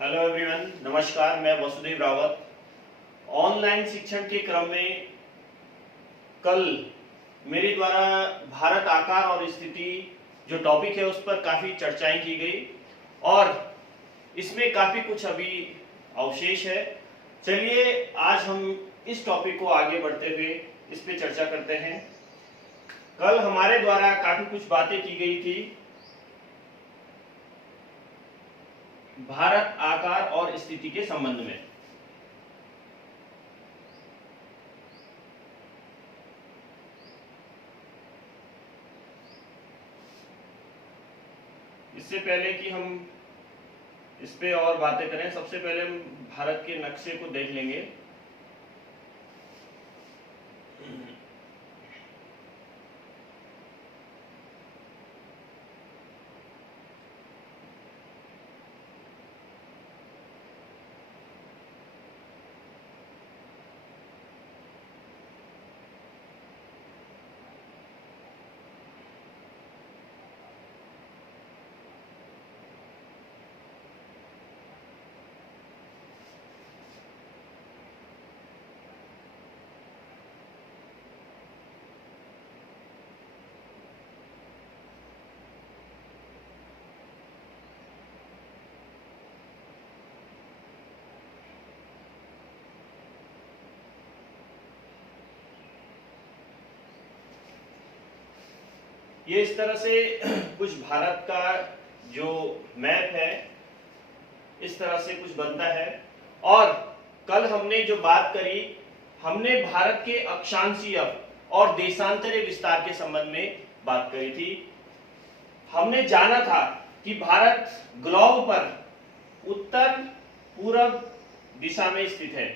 Hello everyone, नमस्कार। मैं Vasudev Rawat. Online शिक्षण के क्रम में कल मेरे द्वारा भारत आकार और स्थिति जो टॉपिक है उस पर काफ़ी चर्चाएं की गई और इसमें काफ़ी कुछ अभी अवशेष है। चलिए आज हम इस टॉपिक को आगे बढ़ते हुए इस पे चर्चा करते हैं। कल हमारे द्वारा काफ़ी कुछ बातें की गई थी भारत आकार और स्थिति के संबंध में। इससे पहले कि हम इस पे और बातें करें, सबसे पहले हम भारत के नक्शे को देख लेंगे। ये इस तरह से कुछ भारत का जो मैप है इस तरह से कुछ बनता है। और कल हमने जो बात करी, हमने भारत के अक्षांशीय और देशांतरीय विस्तार के संबंध में बात करी थी। हमने जाना था कि भारत ग्लोब पर उत्तर पूर्व दिशा में स्थित है।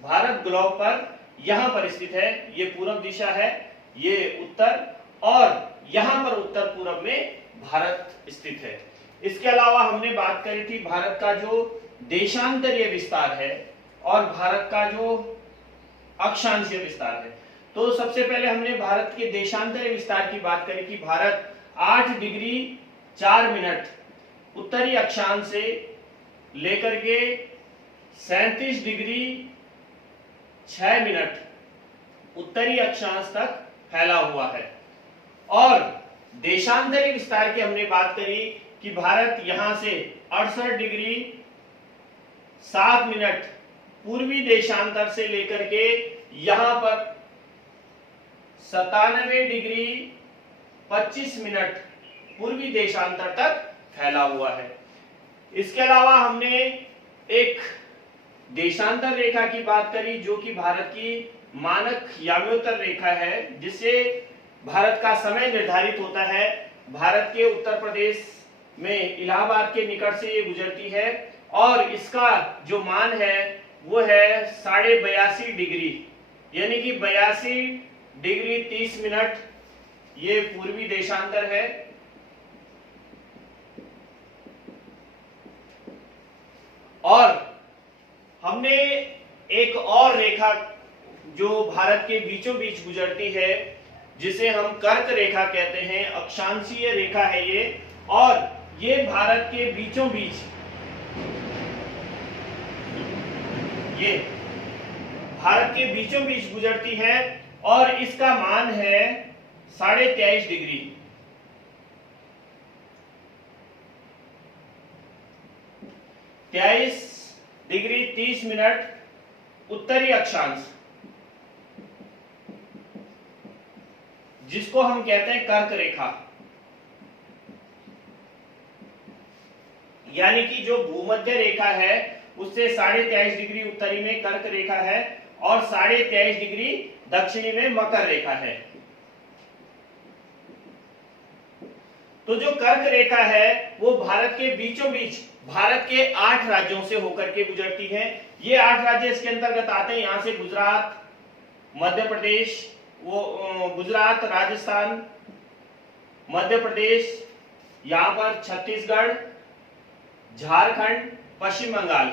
भारत ग्लोब पर यहां पर स्थित है, ये पूर्व दिशा है, ये उत्तर, और यहां पर उत्तर पूर्व में भारत स्थित है। इसके अलावा हमने बात करी थी भारत का जो देशांतरीय विस्तार है और भारत का जो अक्षांशीय विस्तार है। तो सबसे पहले हमने भारत के देशांतरीय विस्तार की बात करी कि भारत 8 डिग्री 4 मिनट उत्तरी अक्षांश से लेकर के 37 डिग्री 6 मिनट उत्तरी अक्षांश तक फैला हुआ है। और देशांतरीय विस्तार की हमने बात करी कि भारत यहां से 68 डिग्री 7 मिनट पूर्वी देशांतर से लेकर के यहां पर 97 डिग्री 25 मिनट पूर्वी देशांतर तक फैला हुआ है। इसके अलावा हमने एक देशांतर रेखा की बात करी जो कि भारत की मानक याम्योत्तर रेखा है, जिससे भारत का समय निर्धारित होता है। भारत के उत्तर प्रदेश में इलाहाबाद के निकट से ये गुजरती है और इसका जो मान है वो है 82.5 डिग्री, यानी कि 82 डिग्री 30 मिनट ये पूर्वी देशांतर है। और हमने एक और रेखा जो भारत के बीचों बीच गुजरती है जिसे हम कर्क रेखा कहते हैं, अक्षांशीय रेखा है ये, और ये भारत के बीचों बीच, ये भारत के बीचों बीच गुजरती है और इसका मान है 23.5 डिग्री। तेईस डिग्री 30 मिनट उत्तरी अक्षांश, जिसको हम कहते हैं कर्क रेखा, यानी कि जो भूमध्य रेखा है उससे 23.5 डिग्री उत्तरी में कर्क रेखा है और 23.5 डिग्री दक्षिणी में मकर रेखा है। तो जो कर्क रेखा है वो भारत के बीचों बीच भारत के 8 राज्यों से होकर के गुजरती है। ये 8 राज्य इसके अंतर्गत आते हैं। यहां से गुजरात, मध्य प्रदेश, गुजरात, राजस्थान, मध्य प्रदेश, यहां पर छत्तीसगढ़, झारखंड, पश्चिम बंगाल,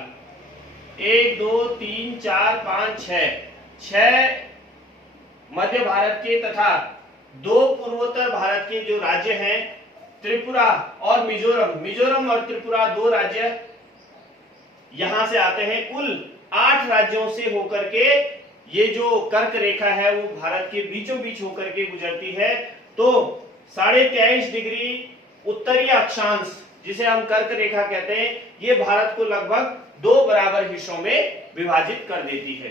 1 2 3 4 5 6 मध्य भारत के तथा 2 पूर्वोत्तर भारत के जो राज्य हैं त्रिपुरा और मिजोरम, मिजोरम और त्रिपुरा 2 राज्य यहां से आते हैं। कुल 8 राज्यों से होकर के ये जो कर्क रेखा है वो भारत के बीचों बीच होकर के गुजरती है। तो 23.5 डिग्री उत्तरीय अक्षांश जिसे हम कर्क रेखा कहते हैं, ये भारत को लगभग 2 बराबर हिस्सों में विभाजित कर देती है।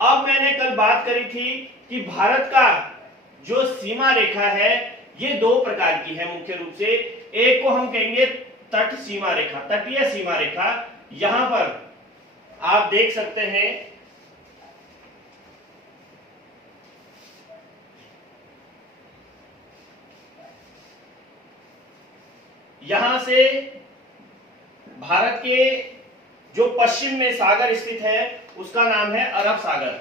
अब मैंने कल बात करी थी कि भारत का जो सीमा रेखा है ये 2 प्रकार की है मुख्य रूप से। एक को हम कहेंगे तट सीमा रेखा, तटीय सीमा रेखा। यहां पर आप देख सकते हैं यहां से भारत के जो पश्चिम में सागर स्थित है उसका नाम है अरब सागर।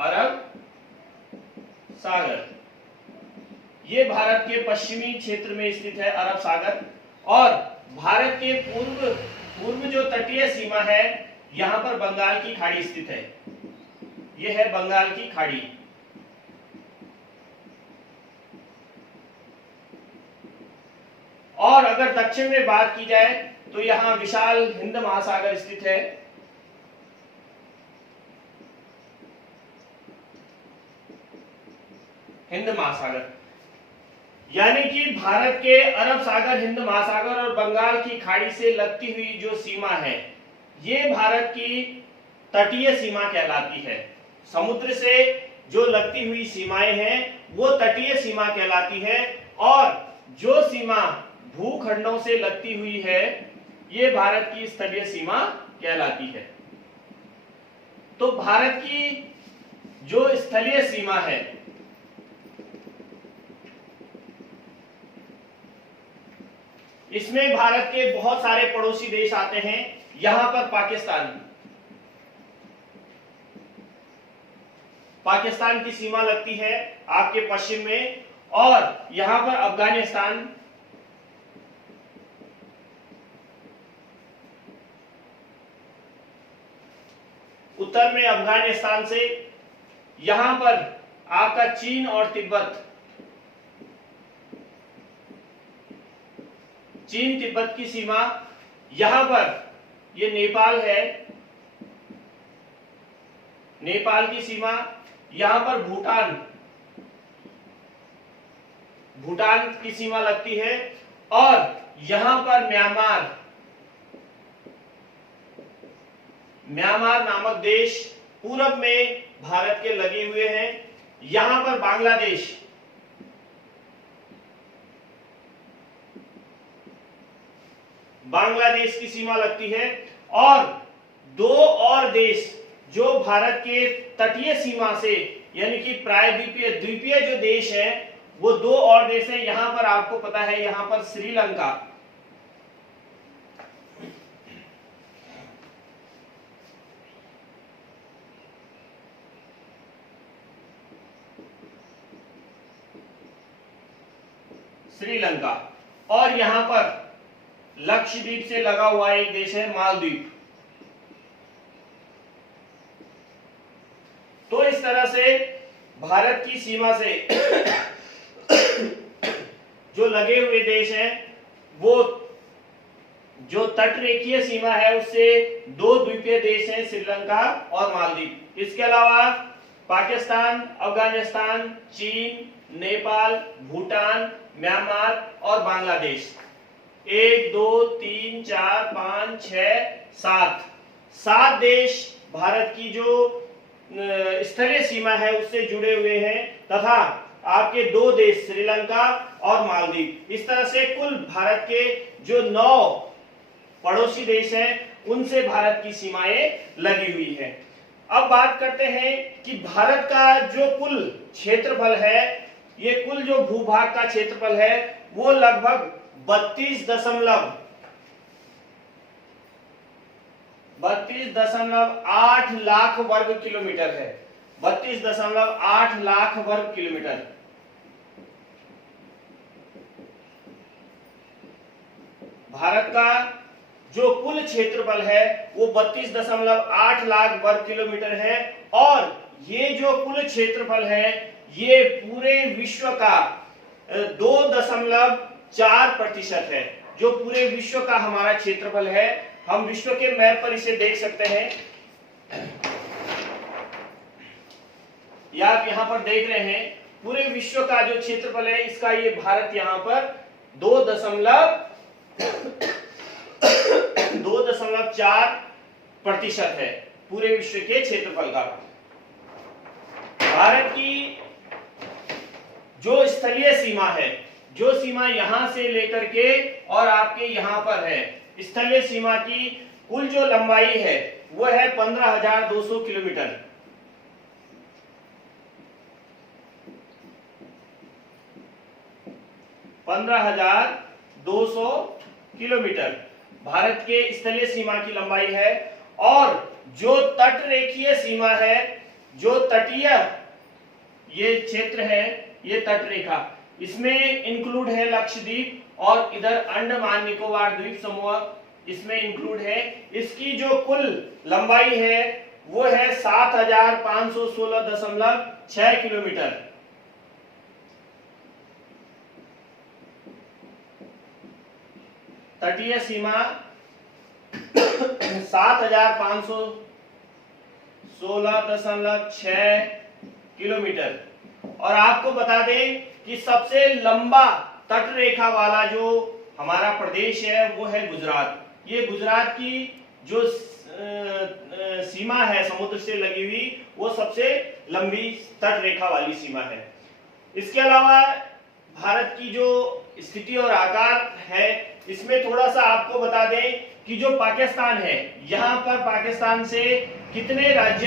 अरब सागर ये भारत के पश्चिमी क्षेत्र में स्थित है अरब सागर। और भारत के पूर्व जो तटीय सीमा है यहां पर बंगाल की खाड़ी स्थित है। यह है बंगाल की खाड़ी। और अगर दक्षिण में बात की जाए तो यहां विशाल हिंद महासागर स्थित है। हिंद महासागर यानी कि भारत के अरब सागर, हिंद महासागर और बंगाल की खाड़ी से लगती हुई जो सीमा है ये भारत की तटीय सीमा कहलाती है। समुद्र से जो लगती हुई सीमाएं हैं वो तटीय सीमा कहलाती है। और जो सीमा भूखंडों से लगती हुई है ये भारत की स्थलीय सीमा कहलाती है। तो भारत की जो स्थलीय सीमा है इसमें भारत के बहुत सारे पड़ोसी देश आते हैं। यहां पर पाकिस्तान की सीमा लगती है आपके पश्चिम में। और यहां पर अफगानिस्तान, उत्तर में अफगानिस्तान से यहां पर आपका चीन और तिब्बत, चीन तिब्बत की सीमा। यहां पर ये नेपाल है, नेपाल की सीमा। यहां पर भूटान की सीमा लगती है। और यहां पर म्यांमार नामक देश पूरब में भारत के लगे हुए हैं। यहां पर बांग्लादेश की सीमा लगती है। और 2 और देश जो भारत के तटीय सीमा से यानी कि द्वीपीय जो देश है वो 2 और देश है। यहां पर आपको पता है यहां पर श्रीलंका, और यहां पर लक्षद्वीप से लगा हुआ एक देश है मालदीव। तो इस तरह से भारत की सीमा से जो लगे हुए देश हैं वो जो तटरेखीय सीमा है उससे 2 द्वीपीय देश हैं, श्रीलंका और मालदीव। इसके अलावा पाकिस्तान, अफगानिस्तान, चीन, नेपाल, भूटान, म्यांमार और बांग्लादेश। 1 2 3 4 5 6 7 देश भारत की जो स्थलीय सीमा है उससे जुड़े हुए हैं तथा आपके 2 देश श्रीलंका और मालदीव। इस तरह से कुल भारत के जो 9 पड़ोसी देश हैं उनसे भारत की सीमाएं लगी हुई हैं। अब बात करते हैं कि भारत का जो कुल क्षेत्रफल है, ये कुल जो भूभाग का क्षेत्रफल है वो लगभग 32.8 लाख वर्ग किलोमीटर है। 32.8 लाख वर्ग किलोमीटर। भारत का जो कुल क्षेत्रफल है वो 32.8 लाख वर्ग किलोमीटर है। और ये जो कुल क्षेत्रफल है ये पूरे विश्व का 4% है, जो पूरे विश्व का हमारा क्षेत्रफल है। हम विश्व के मैप पर इसे देख सकते हैं। या आप यहां पर देख रहे हैं पूरे विश्व का जो क्षेत्रफल है इसका ये भारत यहां पर 2.4% है पूरे विश्व के क्षेत्रफल का। भारत की जो स्थलीय सीमा है, जो सीमा यहां से लेकर के और आपके यहां पर है, स्थलीय सीमा की कुल जो लंबाई है वो है 15,200 किलोमीटर। 15,200 किलोमीटर भारत के स्थलीय सीमा की लंबाई है। और जो तट रेखीय सीमा है, जो तटीय ये क्षेत्र है, ये तट रेखा, इसमें इंक्लूड है लक्षद्वीप और इधर अंडमान निकोबार द्वीप समूह इसमें इंक्लूड है। इसकी जो कुल लंबाई है वो है 7,516.6 किलोमीटर। तटीय सीमा 7,516.6 किलोमीटर। और आपको बता दें कि सबसे लंबा तट रेखा वाला जो हमारा प्रदेश है वो है गुजरात। ये गुजरात की जो सीमा है समुद्र से लगी हुई, वो सबसे लंबी तट रेखा वाली सीमा है। इसके अलावा भारत की जो स्थिति और आकार है, इसमें थोड़ा सा आपको बता दें कि जो पाकिस्तान है, यहाँ पर पाकिस्तान से कितने राज्य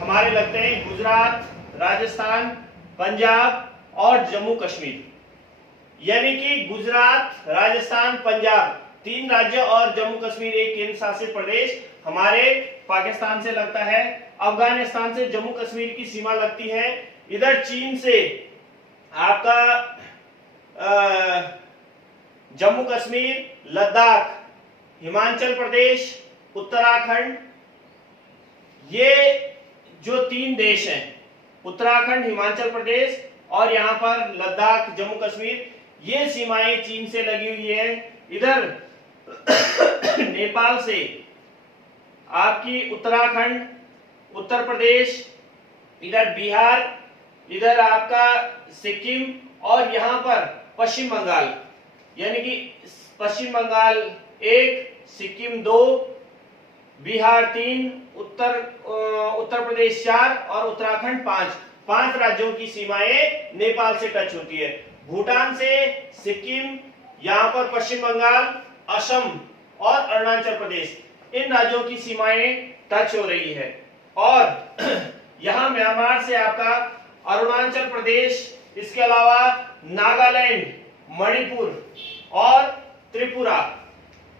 हमारे लगते हैं? गुजरात, राजस्थान, पंजाब और जम्मू कश्मीर। यानी कि गुजरात, राजस्थान, पंजाब 3 राज्य और जम्मू कश्मीर एक केंद्र शासित प्रदेश हमारे पाकिस्तान से लगता है। अफगानिस्तान से जम्मू कश्मीर की सीमा लगती है। इधर चीन से आपका जम्मू कश्मीर, लद्दाख, हिमाचल प्रदेश, उत्तराखंड, ये जो 3 देश हैं, उत्तराखंड, हिमाचल प्रदेश और यहाँ पर लद्दाख, जम्मू कश्मीर, ये सीमाएं चीन से लगी हुई है। इधर नेपाल से आपकी उत्तराखंड, उत्तर प्रदेश, इधर बिहार, इधर आपका सिक्किम और यहाँ पर पश्चिम बंगाल, यानी कि पश्चिम बंगाल 1, सिक्किम 2, बिहार 3, उत्तर प्रदेश 4 और उत्तराखंड 5 राज्यों की सीमाएं नेपाल से टच होती है। भूटान से सिक्किम, यहाँ पर पश्चिम बंगाल, असम और अरुणाचल प्रदेश, इन राज्यों की सीमाएं टच हो रही है। और यहाँ म्यांमार से आपका अरुणाचल प्रदेश, इसके अलावा नागालैंड, मणिपुर और त्रिपुरा,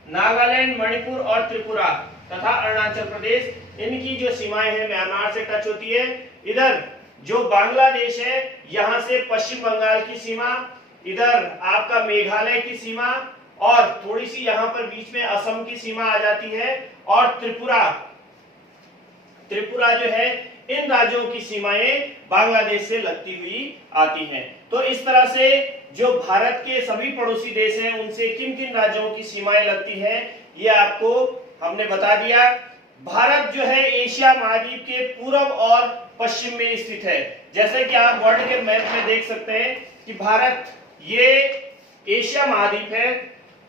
नागालैंड, मणिपुर और त्रिपुरा तथा अरुणाचल प्रदेश, इनकी जो सीमाएं हैं म्यांमार से टच होती है। इधर जो बांग्लादेश है, यहां से पश्चिम बंगाल की सीमा, इधर आपका मेघालय की सीमा और थोड़ी सी यहां पर बीच में असम की सीमा आ जाती है। और त्रिपुरा जो है, इन राज्यों की सीमाएं बांग्लादेश से लगती हुई आती हैं। तो इस तरह से जो भारत के सभी पड़ोसी देश हैं उनसे किन किन राज्यों की सीमाएं लगती हैं, ये आपको हमने बता दिया। भारत जो है एशिया महाद्वीप के पूर्व और पश्चिम में स्थित है। जैसे कि आप वर्ल्ड के मैप में देख सकते हैं कि भारत ये एशिया महाद्वीप है।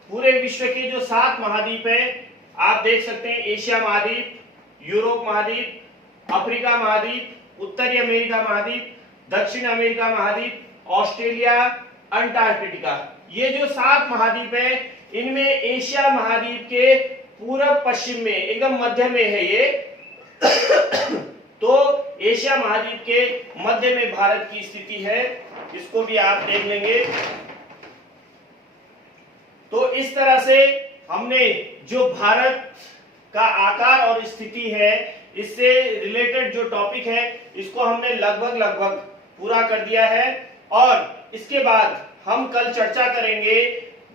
पूरे विश्व के जो 7 महाद्वीप है आप देख सकते हैं, एशिया महाद्वीप, यूरोप महाद्वीप, अफ्रीका महाद्वीप, उत्तरी अमेरिका महाद्वीप, दक्षिण अमेरिका महाद्वीप, ऑस्ट्रेलिया, अंटार्कटिका, ये जो 7 महाद्वीप है, इनमें एशिया महाद्वीप के पूर्व पश्चिम में एकदम मध्य में है ये। तो एशिया महाद्वीप के मध्य में भारत की स्थिति है, इसको भी आप देख लेंगे। तो इस तरह से हमने जो भारत का आकार और स्थिति है, इससे रिलेटेड जो टॉपिक है, इसको हमने लगभग पूरा कर दिया है। और इसके बाद हम कल चर्चा करेंगे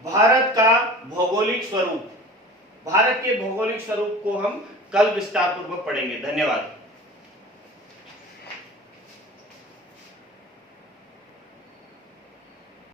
भारत का भौगोलिक स्वरूप। भारत के भौगोलिक स्वरूप को हम कल विस्तार पूर्वक पढ़ेंगे। धन्यवाद।